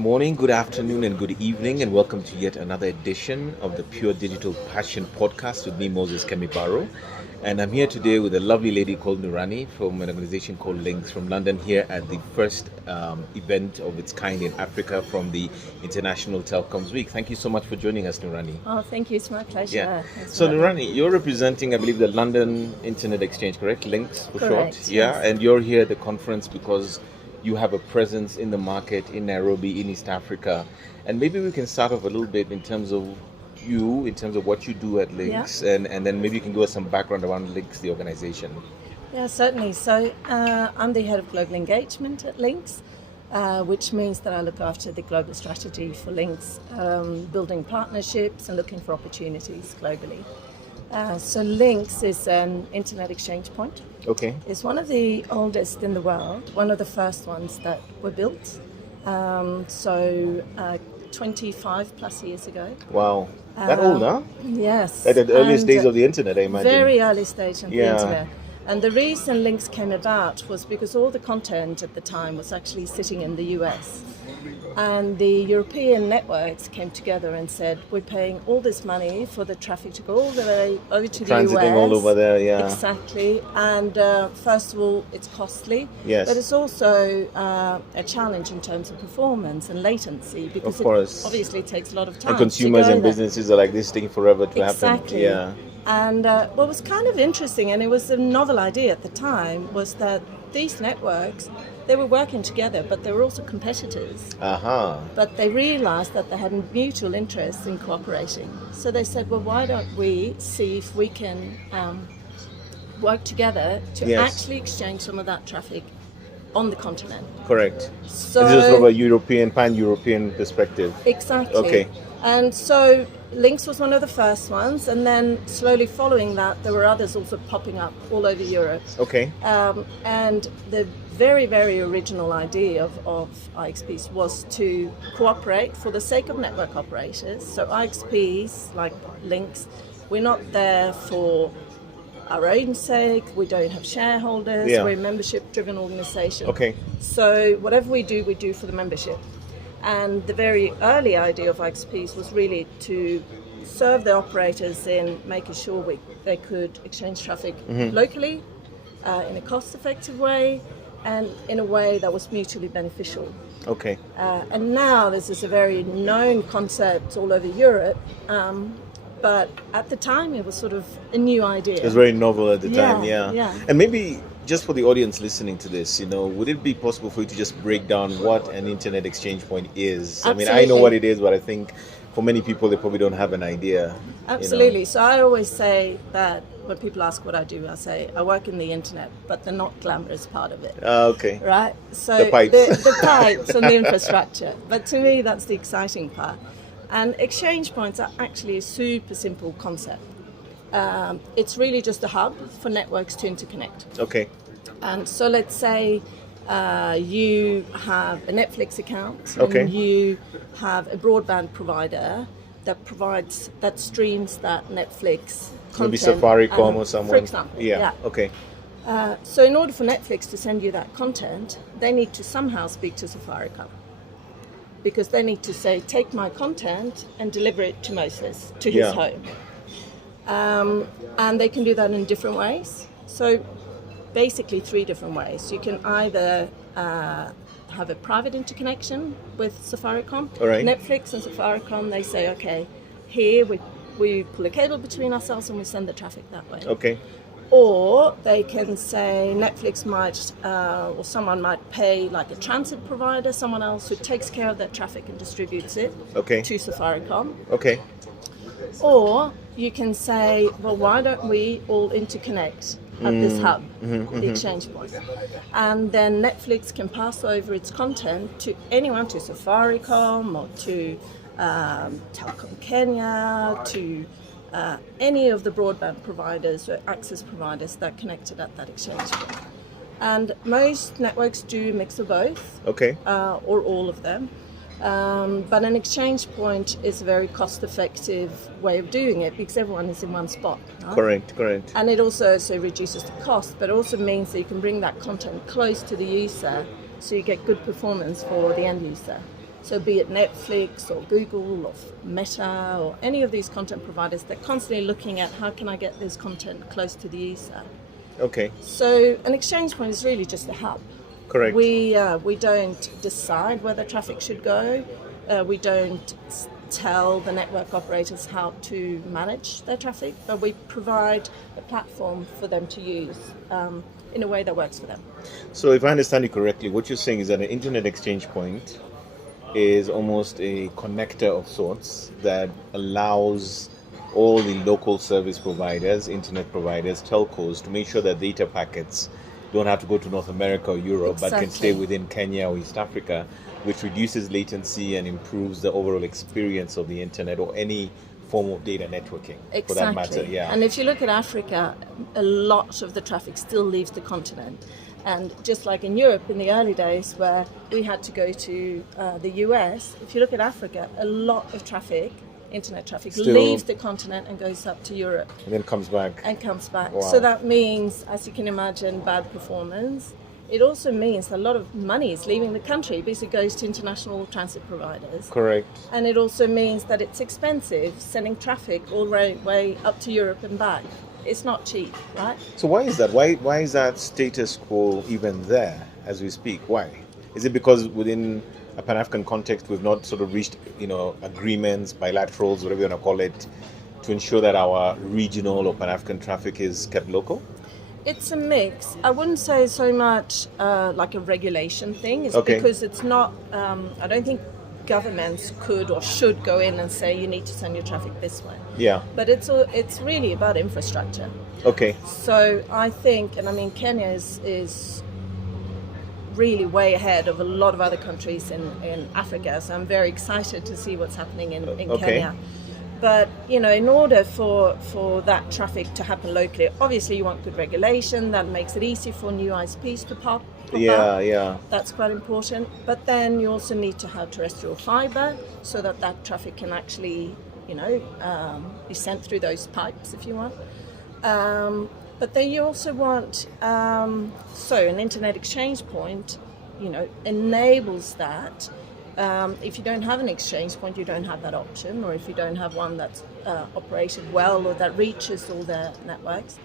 morning, good afternoon, and good evening, and welcome to yet another edition of the Pure Digital Passion Podcast with me, Moses Kemibaro. And I'm here today with a lovely lady called Nurani from an organization called LINX from London, here at the first event of its kind in Africa from the International Telecoms Week. Thank you so much for joining us, Nurani. Oh, thank you. It's my pleasure. Yeah. So, Nurani, you're representing, I believe, the London Internet Exchange, correct? LINX for Correct, short. Yeah. yes. And you're here at the conference because you have a presence in the market in Nairobi, in East Africa. And maybe we can start off a little bit in terms of you, in terms of what you do at LINX, and then maybe you can give us some background around LINX, the organization. Yeah, certainly. So I'm the head of global engagement at LINX, which means that I look after the global strategy for LINX, building partnerships and looking for opportunities globally. So LINX is an internet exchange point. Okay. It's one of the oldest in the world, one of the first ones that were built. 25 plus years ago. Wow. That old, huh? Yes. At the earliest days of the internet, I imagine. Very early stage of the internet. And the reason LINX came about was because all the content at the time was actually sitting in the US. And the European networks came together and said, we're paying all this money for the traffic to go all the way over to the US. Transiting all over there, yeah. Exactly. And first of all, it's costly. Yes. But it's also a challenge in terms of performance and latency, because of course. It obviously takes a lot of time. And consumers and there. businesses are like, this thing forever to happen. Exactly. Yeah. And what was kind of interesting, and it was a novel idea at the time, was that these networks, they were working together, but they were also competitors. Uh-huh. But they realized that they had mutual interests in cooperating. So they said, well, why don't we see if we can work together to actually exchange some of that traffic on the continent. Correct. So, this is sort of a European, pan-European perspective. Exactly. Okay. And so LINX was one of the first ones, and then slowly following that, there were others also popping up all over Europe. Okay. And the very, very original idea of IXPs was to cooperate for the sake of network operators. So IXPs, like LINX, we're not there for our own sake, we don't have shareholders, we're a membership-driven organization. Okay. So whatever we do for the membership. And the very early idea of IXPs was really to serve the operators in making sure they could exchange traffic locally, in a cost-effective way, and in a way that was mutually beneficial. Okay. And now this is a very known concept all over Europe, but at the time it was sort of a new idea. It was very novel at the time, yeah. And maybe just for the audience listening to this, would it be possible for you to just break down what an internet exchange point is? Absolutely. I mean, I know what it is, but I think for many people, they probably don't have an idea. Absolutely. So I always say that when people ask what I do, I say I work in the internet, but the not glamorous part of it. Okay. Right? So the pipes. The pipes and the infrastructure. But to me, that's the exciting part. And exchange points are actually a super simple concept. It's really just a hub for networks to interconnect. Okay. And so let's say you have a Netflix account, okay. and you have a broadband provider that streams that Netflix content. Maybe Safaricom or someone. For example. Yeah. Okay. So in order for Netflix to send you that content, they need to somehow speak to Safaricom, because they need to say, take my content and deliver it to Moses, to his home. And they can do that in different ways. So basically 3 different ways. You can either have a private interconnection with Safaricom. All right. Netflix and Safaricom, they say, okay, here we pull a cable between ourselves and we send the traffic that way. Okay. Or they can say Netflix might, or someone might pay like a transit provider, someone else who takes care of that traffic and distributes it to Safaricom. Okay. Or you can say, well, why don't we all interconnect at this hub, the exchange point? And then Netflix can pass over its content to anyone, to Safaricom or to Telecom Kenya, to any of the broadband providers or access providers that connected at that exchange point. And most networks do a mix of both, or all of them. But an exchange point is a very cost-effective way of doing it because everyone is in one spot. Right? Correct. And it also reduces the cost, but it also means that you can bring that content close to the user so you get good performance for the end user. So be it Netflix or Google or Meta or any of these content providers, they're constantly looking at how can I get this content close to the user. Okay. So an exchange point is really just a hub. Correct. We don't decide where the traffic should go. We don't tell the network operators how to manage their traffic, but we provide a platform for them to use in a way that works for them. So if I understand you correctly, what you're saying is that an internet exchange point is almost a connector of sorts that allows all the local service providers, internet providers, telcos to make sure that data packets don't have to go to North America or Europe, but can stay within Kenya or East Africa, which reduces latency and improves the overall experience of the internet or any form of data networking, for that matter. Yeah. And if you look at Africa, a lot of the traffic still leaves the continent. And just like in Europe in the early days where we had to go to the US, if you look at Africa, a lot of traffic, internet traffic, leaves the continent and goes up to Europe. And then comes back. Wow. So that means, as you can imagine, bad performance. It also means that a lot of money is leaving the country because it goes to international transit providers. Correct. And it also means that it's expensive sending traffic all the way up to Europe and back. It's not cheap, right? So why is that? Why is that status quo even there as we speak? Why? Is it because within a Pan-African context we've not sort of reached, agreements, bilaterals, whatever you want to call it, to ensure that our regional or Pan-African traffic is kept local? It's a mix. I wouldn't say so much like a regulation thing. It's because it's not, I don't think governments could or should go in and say you need to send your traffic this way. Yeah. But it's really about infrastructure. Okay. So I think, and I mean, Kenya is really way ahead of a lot of other countries in Africa. So I'm very excited to see what's happening in Kenya. But, in order for that traffic to happen locally, obviously you want good regulation that makes it easy for new ISPs to pop up. Yeah. That's quite important. But then you also need to have terrestrial fiber so that traffic can actually, be sent through those pipes if you want. But then you also want, an internet exchange point, enables that. If you don't have an exchange point, you don't have that option, or if you don't have one that's operated well or that reaches all the networks.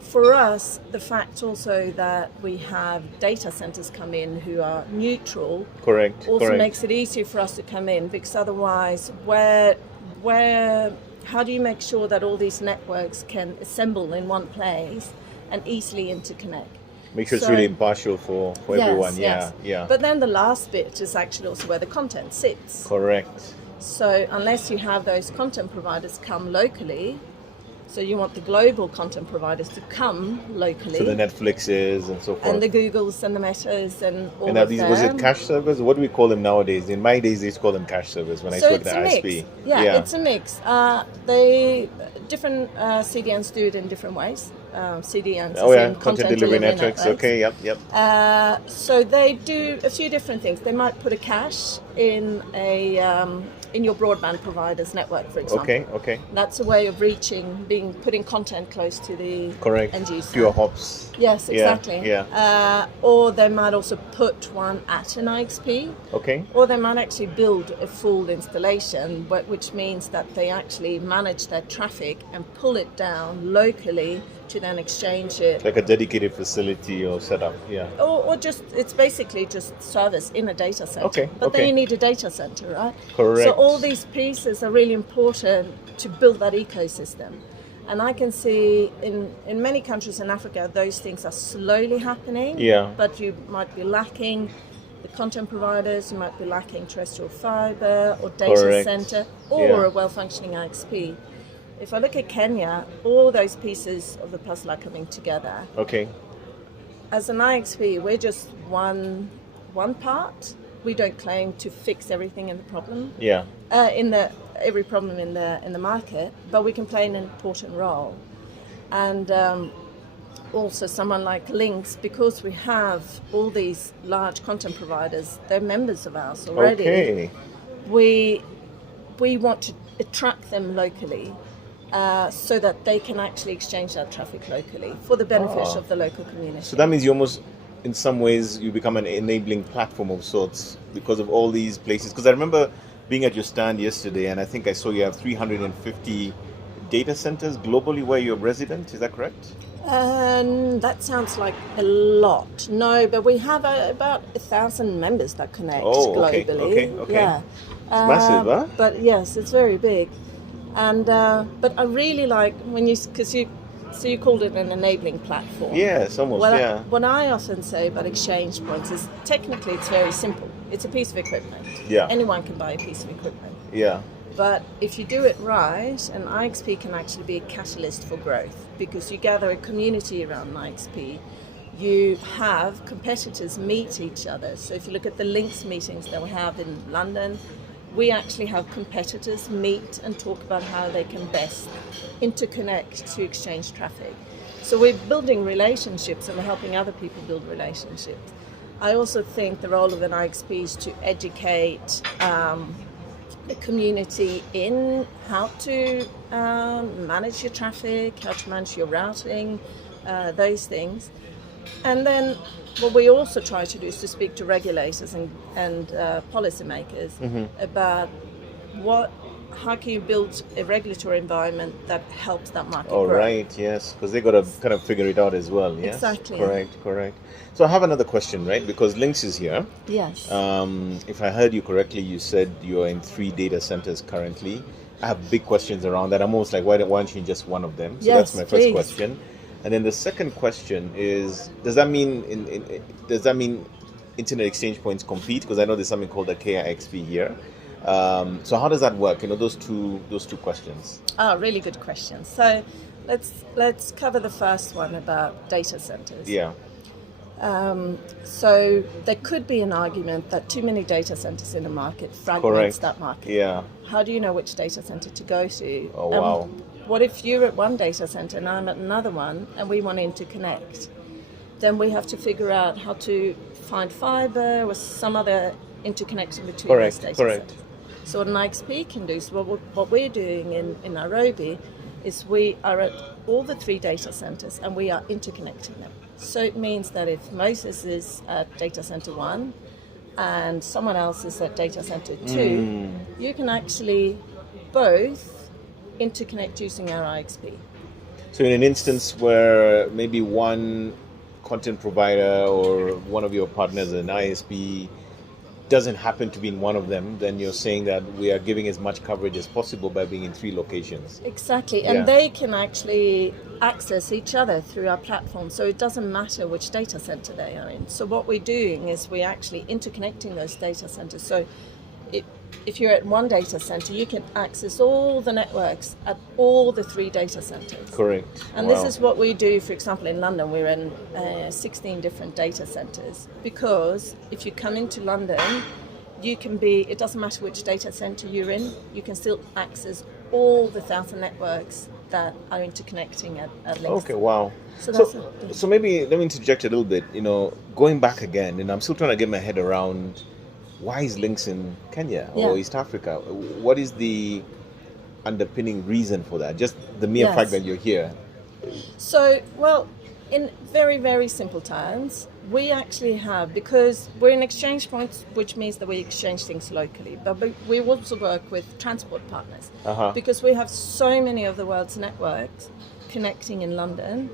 For us, the fact also that we have data centers come in who are neutral also makes it easier for us to come in, because otherwise, how do you make sure that all these networks can assemble in one place and easily interconnect? Make sure it's really impartial for everyone. Yes. Yeah. But then the last bit is actually also where the content sits. Correct. So unless you have those content providers come locally, so you want the global content providers to come locally. So the Netflixes and so forth. And the Googles and the Metas and all and of these, them. was it cache servers? What do we call them nowadays? In my days, they used to call them cache servers when I worked at ISP. Yeah, it's a mix. Different CDNs do it in different ways. CDNs, content delivery networks. Okay, yep. So they do a few different things. They might put a cache in in your broadband provider's network, for example. Okay. That's a way of putting content close to the end user. Fewer hops. Yes, exactly. Yeah. Or they might also put one at an IXP. Okay. Or they might actually build a full installation, which means that they actually manage their traffic and pull it down locally to then exchange it. Like a dedicated facility or setup, yeah. Or just, it's basically just service in a data center. Okay. But then you need a data center, right? Correct. So all these pieces are really important to build that ecosystem. And I can see in many countries in Africa, those things are slowly happening. Yeah. But you might be lacking the content providers, you might be lacking terrestrial fiber or data center or a well-functioning IXP. If I look at Kenya, all those pieces of the puzzle are coming together. Okay. As an IXP, we're just one part. We don't claim to fix everything in the problem. Yeah. Every problem in the market, but we can play an important role. And also someone like LINX, because we have all these large content providers, they're members of ours already. Okay. We want to attract them locally. So that they can actually exchange that traffic locally for the benefit of the local community. So that means you almost in some ways you become an enabling platform of sorts because of all these places. Because I remember being at your stand yesterday, and I think I saw you have 350 data centers globally where you're resident. Is that correct? That sounds like a lot. No, but we have about 1,000 members that connect Okay, globally. okay. Yeah, It's massive, huh? but yes, it's very big. And but I really like when you called it an enabling platform. Yeah, it's almost, yeah. What I often say about exchange points is technically it's very simple. It's a piece of equipment. Yeah. Anyone can buy a piece of equipment. Yeah. But if you do it right, an IXP can actually be a catalyst for growth because you gather a community around an IXP. You have competitors meet each other. So if you look at the LINX meetings that we have in London, we actually have competitors meet and talk about how they can best interconnect to exchange traffic. So we're building relationships and we're helping other people build relationships. I also think the role of an IXP is to educate the community in how to manage your traffic, how to manage your routing, those things. And then what we also try to do is to speak to regulators and policymakers about how can you build a regulatory environment that helps that market grow. Right, yes, because they got to kind of figure it out as well, yes? Exactly. Correct. So I have another question, right? Because LINX is here. Yes. If I heard you correctly, you said you're in 3 data centers currently. I have big questions around that. I'm almost like, why don't you just one of them? So yes, that's my first please. question. And then the second question is, does that mean internet exchange points compete? Because I know there's something called a IXP here. So how does that work? Those two questions. Really good question. So let's cover the first one about data centers. Yeah. So there could be an argument that too many data centers in a market fragments that market. Yeah. How do you know which data center to go to? Oh, wow. What if you're at one data center and I'm at another one and we want to interconnect? Then we have to figure out how to find fiber or some other interconnection between those data centers. So what an IXP can do, so what we're doing in Nairobi is we are at all the 3 data centers and we are interconnecting them. So it means that if Moses is at data center 1 and someone else is at data center 2, you can actually both interconnect using our IXP. So in an instance where maybe one content provider or one of your partners, an ISP, doesn't happen to be in one of them, then you're saying that we are giving as much coverage as possible by being in 3 locations. Exactly, and they can actually access each other through our platform, so it doesn't matter which data center they are in. So what we're doing is we're actually interconnecting those data centers. So if you're at one data center, you can access all the networks at all the 3 data centers. Correct. And this is what we do, for example, in London, we're in 16 different data centers, because if you come into London, it doesn't matter which data center you're in, you can still access all the 1,000 networks that are interconnecting at LINX. Okay, wow. So maybe let me interject a little bit, going back again, and I'm still trying to get my head around why is LINX in Kenya or East Africa? What is the underpinning reason for that? Just the mere fact that you're here. So, well, in very, very simple terms, we actually have, because we're in exchange points, which means that we exchange things locally, but we also work with transport partners, because we have so many of the world's networks connecting in London.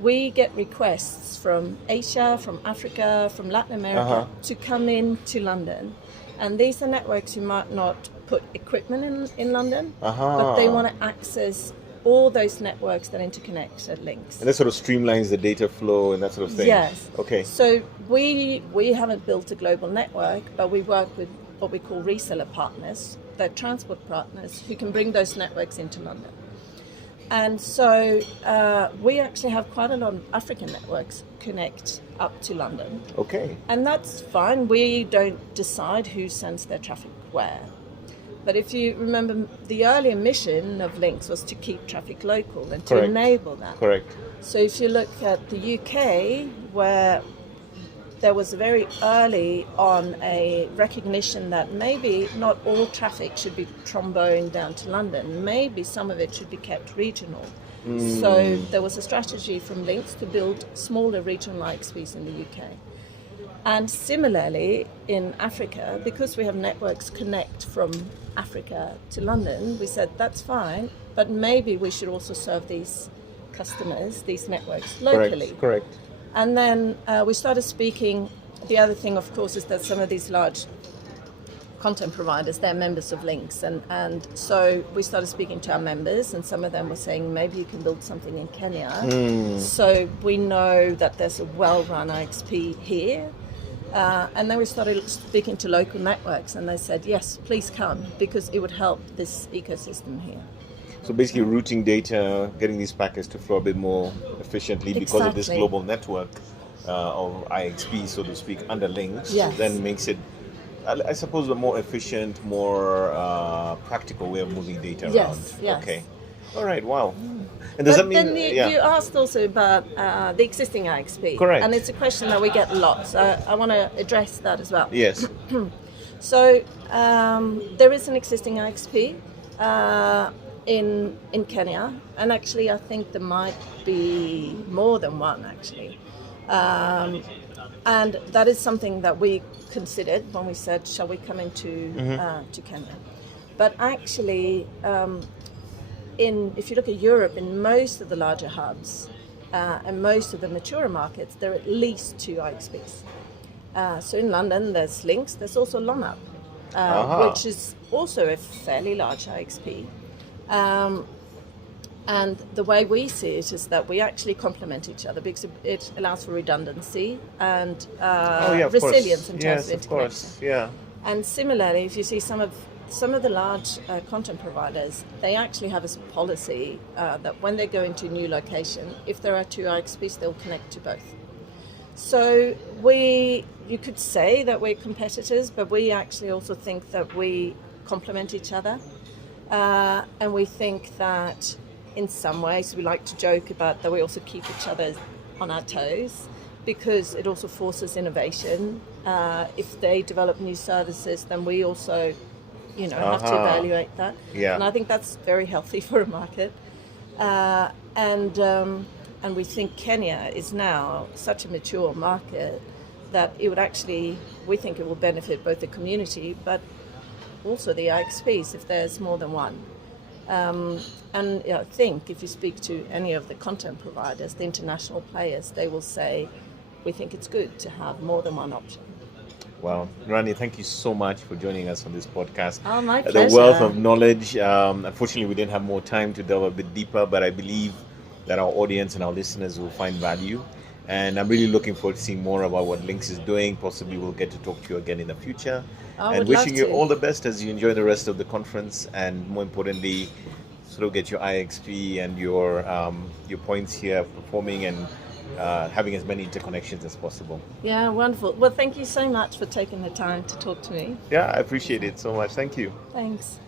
We get requests from Asia, from Africa, from Latin America to come in to London. And these are networks who might not put equipment in London, but they want to access all those networks that interconnect at LINX. And that sort of streamlines the data flow and that sort of thing. Yes. Okay. So we haven't built a global network, but we work with what we call reseller partners, they're transport partners who can bring those networks into London. And so we actually have quite a lot of African networks connect up to London. Okay. And that's fine. We don't decide who sends their traffic where. But if you remember, the earlier mission of LINX was to keep traffic local and to enable that. Correct. So if you look at the UK, where there was very early on a recognition that maybe not all traffic should be tromboned down to London. Maybe some of it should be kept regional. So there was a strategy from LINX to build smaller regional IXPs in the UK. And similarly, in Africa, because we have networks connect from Africa to London, we said that's fine, but maybe we should also serve these customers, these networks locally. Correct. And then we started speaking. The other thing, of course, is that some of these large content providers, they're members of LINX. And so we started speaking to our members, and some of them were saying, maybe you can build something in Kenya. So we know that there's a well-run IXP here. And then we started speaking to local networks, and they said, yes, please come, because it would help this ecosystem here. So basically routing data, getting these packets to flow a bit more efficiently because of this global network of IXP, so to speak, under LINX, then makes it, I suppose, a more efficient, more practical way of moving data around. Yes. Okay. All right, wow. And does that mean... Then you asked also about the existing IXP. Correct. And it's a question that we get a lot, so I want to address that as well. Yes. So there is an existing IXP in Kenya, and actually I think there might be more than one actually. And that is something that we considered when we said, shall we come into to Kenya? But actually, if you look at Europe, in most of the larger hubs and most of the mature markets, there are at least 2 IXPs. So in London, there's LINX, there's also LONUP, which is also a fairly large IXP. And the way we see it is that we actually complement each other because it allows for redundancy and resilience in terms of integration. And similarly, if you see some of the large content providers, they actually have a policy that when they go into a new location, if there are 2 IXPs, they'll connect to both. So you could say that we're competitors, but we actually also think that we complement each other. And we think that in some ways we like to joke about that we also keep each other on our toes because it also forces innovation. If they develop new services, then we also have to evaluate that. And I think that's very healthy for a market. And we think Kenya is now such a mature market that it would actually, we think it will benefit both the community, but also the IXPs if there's more than one. And I think if you speak to any of the content providers, the international players, they will say, we think it's good to have more than one option. Well, Nurani, thank you so much for joining us on this podcast. Oh, my pleasure. The wealth of knowledge. Unfortunately, we didn't have more time to delve a bit deeper, but I believe that our audience and our listeners will find value. And I'm really looking forward to seeing more about what LINX is doing. Possibly we'll get to talk to you again in the future. And wishing you all the best as you enjoy the rest of the conference, and more importantly, sort of get your IXP and your points here performing and having as many interconnections as possible. Yeah, wonderful. Well, thank you so much for taking the time to talk to me. Yeah, I appreciate it so much. Thank you. Thanks.